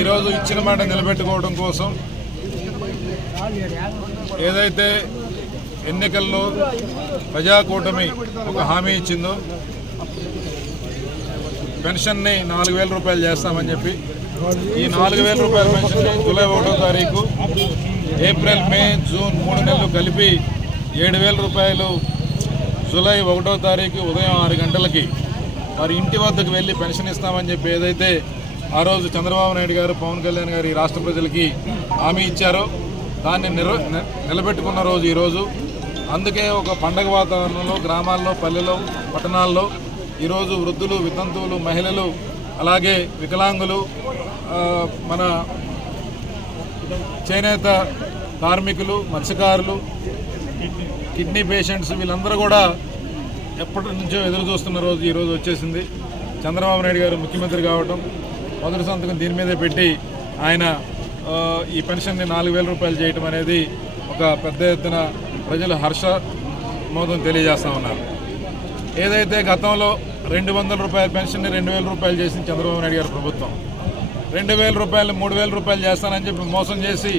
ఈరోజు ఇచ్చిన మాట నిలబెట్టుకోవడం కోసం ఏదైతే ఎన్నికల్లో ప్రజాకూటమి ఒక హామీ ఇచ్చిందో పెన్షన్ని 4,000 రూపాయలు చేస్తామని చెప్పి ఈ 4,000 రూపాయల పెన్షన్ని జూలై 1వ తారీఖు ఏప్రిల్ మే జూన్ 3 నెలలు కలిపి 7,000 రూపాయలు జూలై 1వ తారీఖు ఉదయం 6 గంటలకి వారి ఇంటి వద్దకు వెళ్ళి పెన్షన్ ఇస్తామని చెప్పి ఏదైతే ఆ రోజు చంద్రబాబు నాయుడు గారు పవన్ కళ్యాణ్ గారు ఈ రాష్ట్ర ప్రజలకి హామీ ఇచ్చారో దాన్ని నిలబెట్టుకున్న రోజు ఈరోజు. అందుకే ఒక పండగ వాతావరణంలో గ్రామాల్లో పల్లెల్లో పట్టణాల్లో ఈరోజు వృద్ధులు వితంతువులు మహిళలు అలాగే వికలాంగులు మన చేనేత కార్మికులు మత్స్యకారులు కిడ్నీ పేషెంట్స్ వీళ్ళందరూ కూడా ఎప్పటి నుంచో ఎదురు చూస్తున్న రోజు ఈరోజు వచ్చేసింది. చంద్రబాబు నాయుడు గారు ముఖ్యమంత్రి కావడం మొదటి సంతకం దీని మీదే పెట్టి ఆయన ఈ పెన్షన్ని 4,000 రూపాయలు చేయటం అనేది ఒక పెద్ద ఎత్తున ప్రజలు హర్షమోదం తెలియజేస్తూ ఉన్నారు. ఏదైతే గతంలో 200 రూపాయల పెన్షన్ని 2,000 రూపాయలు చేసింది చంద్రబాబు నాయుడు గారి ప్రభుత్వం 2,000 రూపాయలు 3,000 రూపాయలు చేస్తానని చెప్పి మోసం చేసి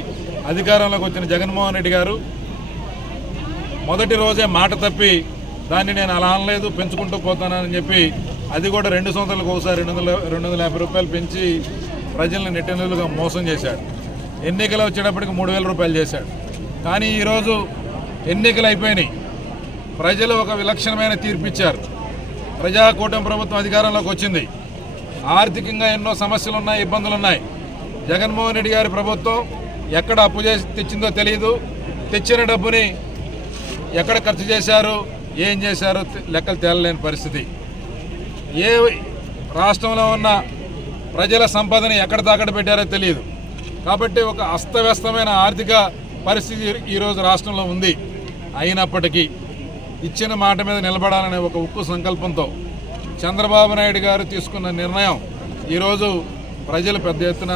అధికారంలోకి వచ్చిన జగన్మోహన్ రెడ్డి గారు మొదటి రోజే మాట తప్పి దాన్ని నేను అలా అనలేదు పెంచుకుంటూ పోతానని చెప్పి అది కూడా 2 సంవత్సరాలకు ఒకసారి 250 రూపాయలు పెంచి ప్రజలను నెట్టెనులుగా మోసం చేశాడు. ఎన్నికలు వచ్చేటప్పటికి 3,000 రూపాయలు చేశాడు. కానీ ఈరోజు ఎన్నికలు అయిపోయినాయి, ప్రజలు ఒక విలక్షణమైన తీర్పు ఇచ్చారు. ప్రజాకూటమి ప్రభుత్వం అధికారంలోకి వచ్చింది. ఆర్థికంగా ఎన్నో సమస్యలు ఉన్నాయి, ఇబ్బందులు ఉన్నాయి. జగన్మోహన్ రెడ్డి గారి ప్రభుత్వం ఎక్కడ అప్పు చేసి తెచ్చిందో తెలియదు. తెచ్చిన డబ్బుని ఎక్కడ ఖర్చు చేశారు ఏం చేశారో లెక్కలు తేలలేని పరిస్థితి. ఏ రాష్ట్రంలో ఉన్న ప్రజల సంపదని ఎక్కడ తాకట్టు పెట్టారో తెలియదు. కాబట్టి ఒక అస్తవ్యస్తమైన ఆర్థిక పరిస్థితి ఈరోజు రాష్ట్రంలో ఉంది. అయినప్పటికీ ఇచ్చిన మాట మీద నిలబడాలనే ఒక ఉక్కు సంకల్పంతో చంద్రబాబు నాయుడు గారు తీసుకున్న నిర్ణయం ఈరోజు ప్రజలు పెద్ద ఎత్తున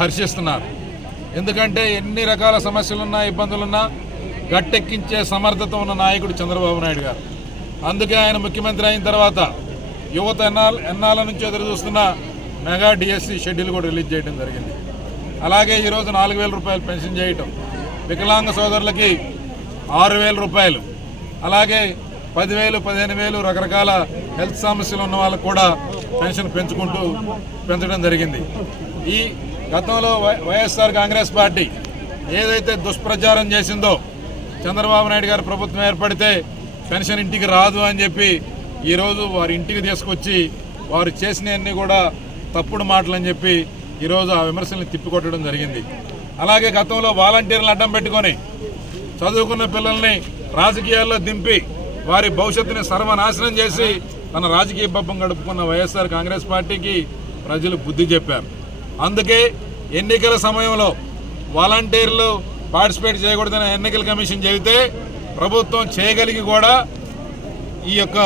హర్షిస్తున్నారు. ఎందుకంటే ఎన్ని రకాల సమస్యలున్నా ఇబ్బందులున్నా గట్టెక్కించే సమర్థత ఉన్న నాయకుడు చంద్రబాబు నాయుడు గారు. అందుకే ఆయన ముఖ్యమంత్రి అయిన తర్వాత యువత ఎన్నాళ్ళ నుంచి ఎదురు చూస్తున్న మెగా డిఎస్సి షెడ్యూల్ కూడా రిలీజ్ చేయడం జరిగింది. అలాగే ఈరోజు 4,000 రూపాయలు పెన్షన్ చేయటం, వికలాంగ సోదరులకి 6,000 రూపాయలు, అలాగే 10,000 15,000 రకరకాల హెల్త్ సమస్యలు ఉన్న వాళ్ళకు కూడా పెన్షన్ పెంచడం జరిగింది. ఈ గతంలో వైఎస్ఆర్ కాంగ్రెస్ పార్టీ ఏదైతే దుష్ప్రచారం చేసిందో చంద్రబాబు నాయుడు గారి ప్రభుత్వం ఏర్పడితే పెన్షన్ ఇంటికి రాదు అని చెప్పి ఈరోజు వారి ఇంటికి తీసుకొచ్చి వారు చేసినవన్నీ కూడా తప్పుడు మాటలు అని చెప్పి ఈరోజు ఆ విమర్శల్ని తిప్పికొట్టడం జరిగింది. అలాగే గతంలో వాలంటీర్లను అడ్డం పెట్టుకొని చదువుకున్న పిల్లల్ని రాజకీయాల్లో దింపి వారి భవిష్యత్తుని సర్వనాశనం చేసి తన రాజకీయ పబ్బం గడుపుకున్న వైఎస్ఆర్ కాంగ్రెస్ పార్టీకి ప్రజలు బుద్ధి చెప్పారు. అందుకే ఎన్నికల సమయంలో వాలంటీర్లు పార్టిసిపేట్ చేయకూడదని ఎన్నికల కమిషన్ చెబితే ప్రభుత్వం చేయగలిగి కూడా ఈ యొక్క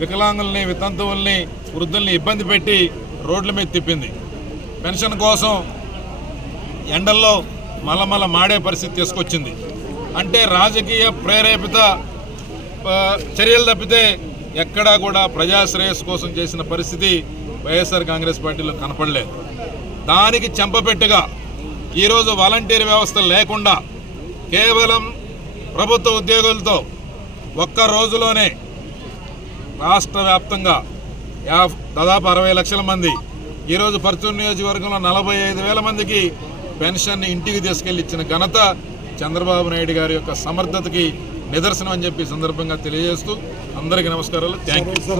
వికలాంగుల్ని వితంతువుల్ని వృద్ధుల్ని ఇబ్బంది పెట్టి రోడ్ల మీద తిప్పింది. పెన్షన్ కోసం ఎండల్లో మలమల మాడే పరిస్థితి తీసుకొచ్చింది. అంటే రాజకీయ ప్రేరేపిత చర్యలు తప్పితే ఎక్కడా కూడా ప్రజాశ్రేయస్సు కోసం చేసిన పరిస్థితి వైఎస్ఆర్ కాంగ్రెస్ పార్టీలో కనపడలేదు. దానికి చెంపపెట్టుగా ఈరోజు వాలంటీర్ వ్యవస్థ లేకుండా కేవలం ప్రభుత్వ ఉద్యోగులతో ఒక్క రోజులోనే రాష్ట్ర వ్యాప్తంగా దాదాపు 60 లక్షల మంది, ఈరోజు పర్చూరు నియోజకవర్గంలో 45,000 మందికి పెన్షన్ ఇంటికి తీసుకెళ్లి ఇచ్చిన ఘనత చంద్రబాబు నాయుడు గారి యొక్క సమర్థతకి నిదర్శనం అని చెప్పి సందర్భంగా తెలియజేస్తూ అందరికీ నమస్కారాలు. Thank you.